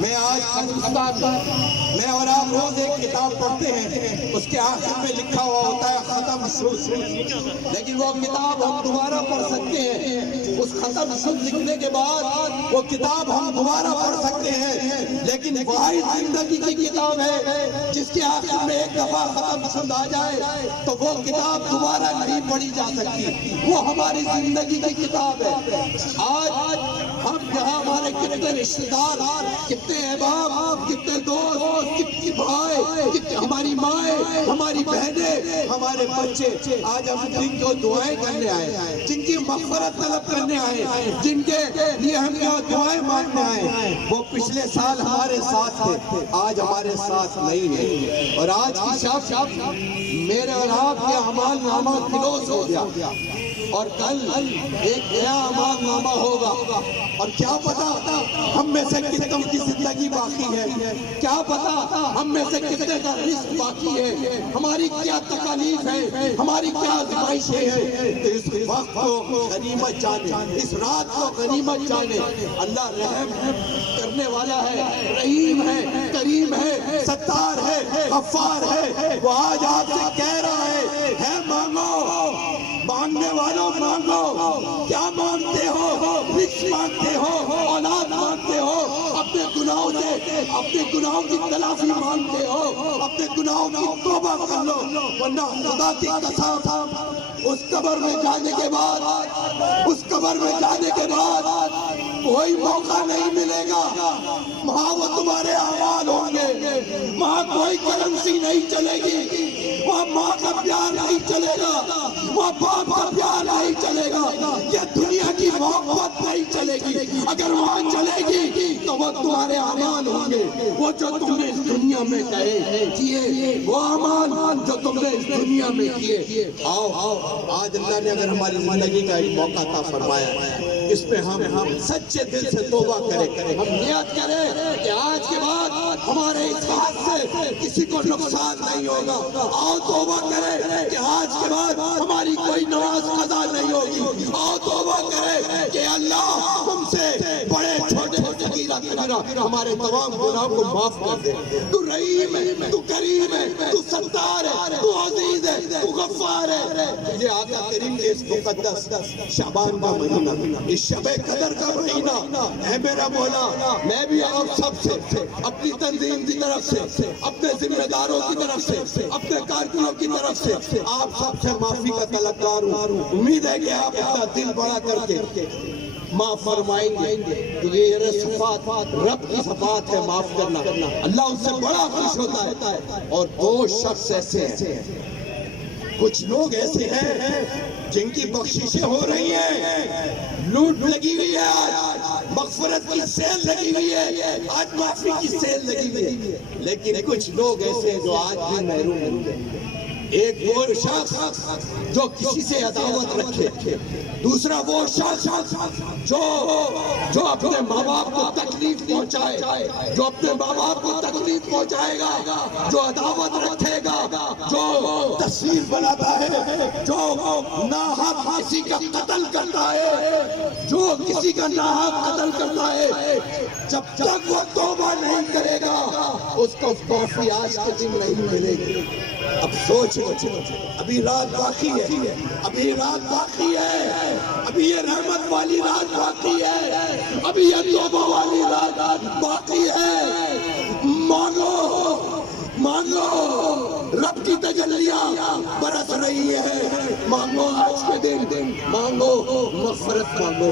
میں آج میں اور آپ روز ایک کتاب پڑھتے ہیں، اس کے آخر میں لکھا ہوا ہوتا ہے ختم شد، لیکن وہ کتاب ہم دوبارہ پڑھ سکتے ہیں۔ اس ختم شد لکھنے کے بعد وہ کتاب ہم دوبارہ پڑھ سکتے ہیں، لیکن واحد زندگی کی کتاب ہے جس کے آخر میں ایک دفعہ ختم شد آ جائے تو وہ کتاب دوبارہ نہیں پڑھی جا سکتی، وہ ہماری زندگی کی کتاب ہے۔ آج ہم یہاں ہمارے کتنے رشتہ دار، کتنے احباب، کتنے دوست، کتنی بھائی، ہماری مائیں، ہماری بہنیں، ہمارے بچے، آج ہم جن کو دعائیں کرنے آئے، جن کی مغفرت طلب کرنے آئے، جن کے لیے ہم یہاں دعائیں مانگنے آئے، وہ پچھلے سال ہمارے ساتھ تھے، آج ہمارے ساتھ نہیں ہے، اور آج کی شب میرے اور آپ کے اعمال نامہ کلوز ہو گیا، اور کل ایک نیا اعمال نامہ ہوگا، اور کیا پتا ہم میں سے کتنوں کی زندگی باقی ہے، کیا پتا ہم میں سے کتنے کا رزق باقی ہے، ہماری کیا تکالیف ہے، ہماری کیا آزمائشیں ہیں۔ اس وقت کو غنیمت جانے، اس رات کو غنیمت جانے، اللہ رحم کرنے والا ہے، رحیم ہے، کریم ہے، ستار ہے، غفار ہے، وہ آج آپ سے کہہ رہا ہے مانگو، مانگنے والوں مانگو، کیا مانگتے ہو؟ رزق مانگتے ہو، اولاد مانگتے ہو، اپنے گناہوں سے اپنے گناہوں کی تلافی مانگتے ہو، اپنے گناہوں کی توبہ کر لو، ورنہ خدا کی قسم اس قبر میں جانے کے بعد، اس قبر میں جانے کے بعد کوئی موقع نہیں ملے گا، وہاں وہ تمہارے اعمال ہوں گے، وہاں کوئی کرنسی نہیں چلے گی، وہاں ماں کا پیار نہیں چلے گا، وہاں باپ کا پیار نہیں چلے گا، یہ دنیا کی محبت نہیں چلے گی، اگر وہاں چلے گی تو وہ تمہارے اعمال ہوں گے، وہ جو تم نے اس دنیا میں کیے، وہ اعمال جو تم نے اس دنیا میں کیے۔ آؤ آج اللہ نے اگر ہماری زندگی کا ایک موقع عطا فرمایا ہے، اس پہ ہم سچے دل سے توبہ کریں، ہم نیت کریں کہ آج کے بعد ہمارے اس ہاتھ سے کسی کو نقصان نہیں ہوگا، آؤ توبہ کریں کہ آج کے بعد ہماری کوئی نماز قضا نہیں ہوگی، آؤ توبہ کریں کہ اللہ ہم سے بڑے چھوٹے صغیرہ کبیرہ ہمارے تمام گناہوں کو معاف کر دے۔ تو رحیم ہے، تو کریم ہے، تو ستار ہے، تو عزیز ہے، تو غفار ہے۔ یہ آقا کریم کے اس مقدس شعبان کا مہینہ، اس شب قدر کا مہینہ، اے میرا مولا، میں بھی آپ سب سے اپنی تنظیم کی طرف سے، اپنے ذمہ داروں کی طرف سے، اپنے کارکنوں کی طرف سے آپ سب سے معافی کا طلبگار ہوں۔ امید ہے کہ آپ اپنا دل بڑا کر کے معاف فرمائیں گے، کیونکہ یہ صفات رب کی صفات ہے، معاف کرنا، اللہ اس سے بڑا خوش ہوتا ہے۔ اور دو شخص ایسے ہیں، کچھ لوگ ایسے ہیں جن کی بخششیں ہو رہی ہیں، لوٹ لگی ہوئی ہے، آج مغفرت کی سیل لگی ہوئی ہے، آج معافی کی سیل لگی ہوئی ہے، لیکن کچھ لوگ ایسے ہیں جو آج بھی محروم ہیں۔ ایک وہ شخص جو کسی سے عداوت رکھے، دوسرا وہ شخص جو اپنے ماں باپ کو تکلیف پہنچائے، جو اپنے ماں باپ کو تکلیف پہنچائے گا، جو عداوت رکھے گا، جو تصویر بناتا ہے، جو ناحق کسی کا قتل کرتا ہے، جو کسی کا ناحق قتل کرتا ہے، جب تک وہ توبہ نہیں کرے گا اس کو معافی آج کے دن نہیں ملے گی۔ اب سوچ، ابھی رات باقی ہے، ابھی رات باقی ہے، ابھی یہ رحمت والی رات باقی ہے، ابھی یہ توبہ والی رات باقی ہے۔ مانگو، مانگو، رب کی تجلیاں برس رہی ہے، مانگو آج کے دن، مانگو مغفرت، مانگو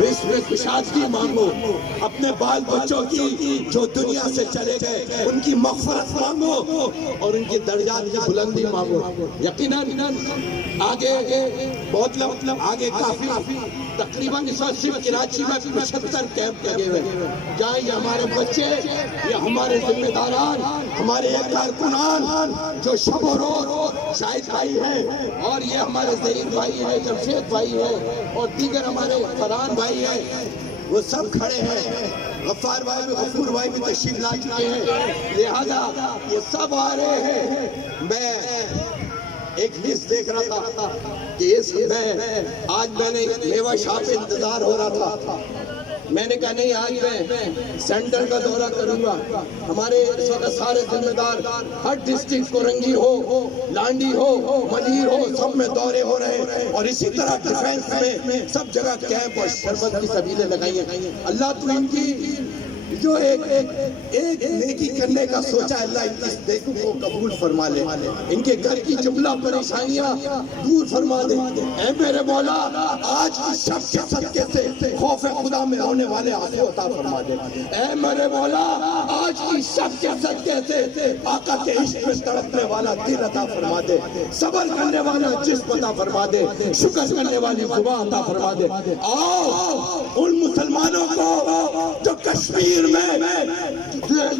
رزق کشادگی، مانگو اپنے بال بچوں کی جو دنیا سے چلے گئے ان کی مغفرت مانگو، اور ان کی درجات کی بلندی مانگو۔ یقیناً آگے بہت آگے کافی تقریباً اس وقت صرف کراچی میں 75 کیمپ لگے ہوئے، جہاں یہ ہمارے بچے، یہ ہمارے ذمہ داران، ہمارے کارکنان جو شب و روز شاہد بھائی ہیں، اور یہ ہمارے ظہیر بھائی ہیں، جمشید بھائی ہیں، اور دیگر ہمارے فرحان بھائی ہیں، وہ سب کھڑے ہیں۔ غفار بھائی بھی، غفور بھائی بھی تشریف لا چکے ہیں، لہذا یہ سب آ رہے ہیں۔ میں ایک لسٹ دیکھ رہا تھا کہ اس میں آج میں نے لیوا شاہ پہ انتظار ہو رہا تھا، میں نے کہا نہیں، آج میں سینٹر کا دورہ کروں گا. ہمارے اس وقت سارے ذمہ دار ہر ڈسٹرکٹ کو رنگی ہو، لانڈی ہو، ملیر ہو، سب میں دورے ہو رہے ہیں. اور اسی طرح ڈیفینس میں سب جگہ کیمپ اور شربت کی سبیلیں لگائی ہیں. اللہ تو ان کی جو ایک نیکی کرنے کا سوچا ہے، اللہ ان کی نیکی کو قبول فرما لے، ان کے گھر کی جملہ پریشانیاں دور فرما دے. اے میرے مولا، آج کی شب کے صدقے سے خوف خدا میں ہونے والے آنسو عطا فرما دے. اے میرے مولا، آج کی شب کے صدقے سے آقا کے عشق میں تڑپنے والا دل عطا فرما دے، صبر کرنے والا جسم عطا فرما دے، شکر کرنے والی زبان عطا فرما دے. آؤ ان مسلمانوں کو جو کشمیر میں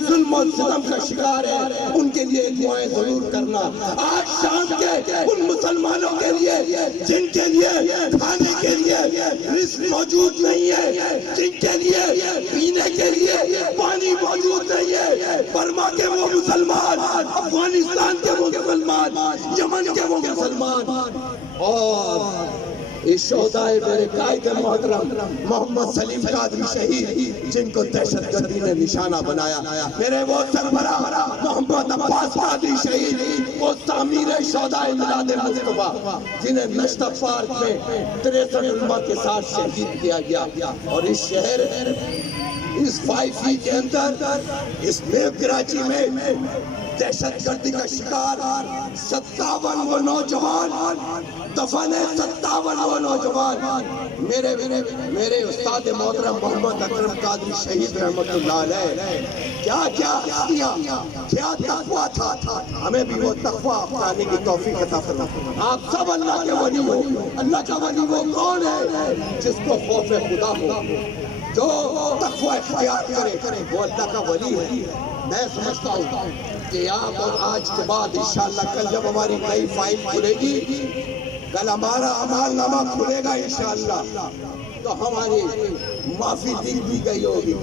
ظلم و ستم کا شکار ہے، ان کے لیے دعائیں ضرور کرنا. آج شام کے ان مسلمانوں کے لیے جن کے لیے کھانے کے لیے رزق موجود نہیں ہے، جن کے لیے پینے کے لیے پانی موجود نہیں ہے، برما کے وہ مسلمان، افغانستان کے وہ مسلمان، یمن کے وہ مسلمان، اور اس شہدائے میرے قائد محترم محمد سلیم قادری شہید جن کو دہشت گردی نے نشانہ بنایا، میرے وہ سربراہ محمد عباس قادری شہید، وہ تعمیر شہدائے میلاد مصطفیٰ جنہیں نشتہ پارک میں 63 علماء کے ساتھ شہید کیا گیا. اور اس شہر اس 5 کے اندر اس نیو کراچی میں دہشت گردی کا شکار 57 وہ نوجوان دفن ہے، 57 وہ نوجوان. میرے استاد محترم محمد اکرم قادری شہید رحمت اللہ علیہ، کیا تقویٰ تھا. ہمیں بھی وہ تقویٰ اپنانے کی توفیق عطا فرمائے. آپ سب اللہ کے ولی ہو. اللہ کا ولی وہ کون ہے جس کو خوف خدا ہو، جو تقویٰ اختیار کرے، وہ اللہ کا ولی ہے. میں سمجھتا ہوں کہ آپ اور آج کے بعد انشاءاللہ کل جب ہماری نئی فائل کھلے گی، کل ہمارا اعمال نامہ کھلے گا انشاءاللہ، تو ہماری معافی دی گئی ہوگی،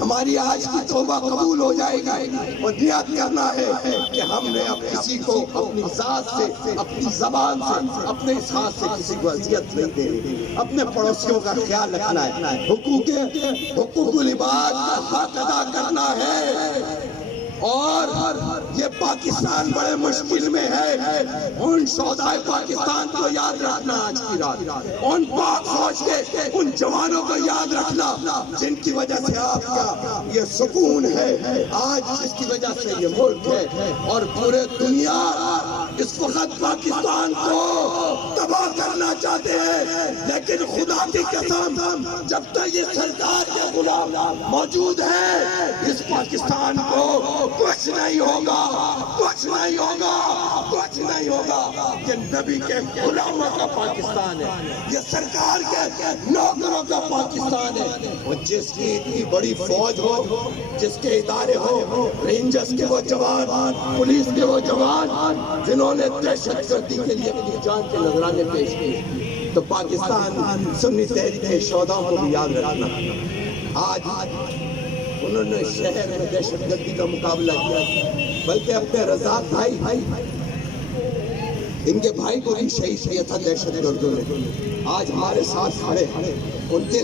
ہماری آج کی توبہ قبول ہو جائے گی. اور نیت کرنا ہے کہ ہم نے اب کسی کو اپنی ذات سے، اپنی زبان سے، اپنے احساس سے کسی کو اذیت نہیں دینی، اپنے پڑوسیوں کا خیال رکھنا ہے، حقوق العباد کا حق ادا کرنا ہے. اور یہ پاکستان بڑے مشکل میں ہے. ان شہدائے پاکستان کو یاد رکھنا آج کی رات، ان پاک فوج کے ان جوانوں کو یاد رکھنا جن کی وجہ سے آپ کا یہ سکون ہے آج، جس کی وجہ سے یہ ملک ہے. اور پورے دنیا اس وقت پاکستان کو تباہ کرنا چاہتے ہیں، لیکن خدا کی قسم جب تک یہ سرکار کے غلام موجود ہے، اس پاکستان کو کچھ نہیں ہوگا، کچھ نہیں ہوگا، کچھ نہیں ہوگا. یہ نبی کے غلاموں کا پاکستان ہے، یہ سرکار کے نوکروں کا پاکستان ہے. اور جس کی اتنی بڑی فوج ہو، جس کے ادارے ہو، رینجرز کے وہ جوان، پولیس کے وہ جوان جنہوں نے دہشت گردی کے لیے اپنی جان کے نذرانے پیش کیے، تو پاکستان سنی تحریک کے شہداؤں کو بھی یاد رکھنا. آج انہوں نے شہر میں دہشت گردی کا مقابلہ کیا، بلکہ اپنے رزاق بھائی، ان کے بھائی کو بھی شہید کیا تھا دہشت گردوں نے. آج ہمارے ساتھ کھڑے ان کے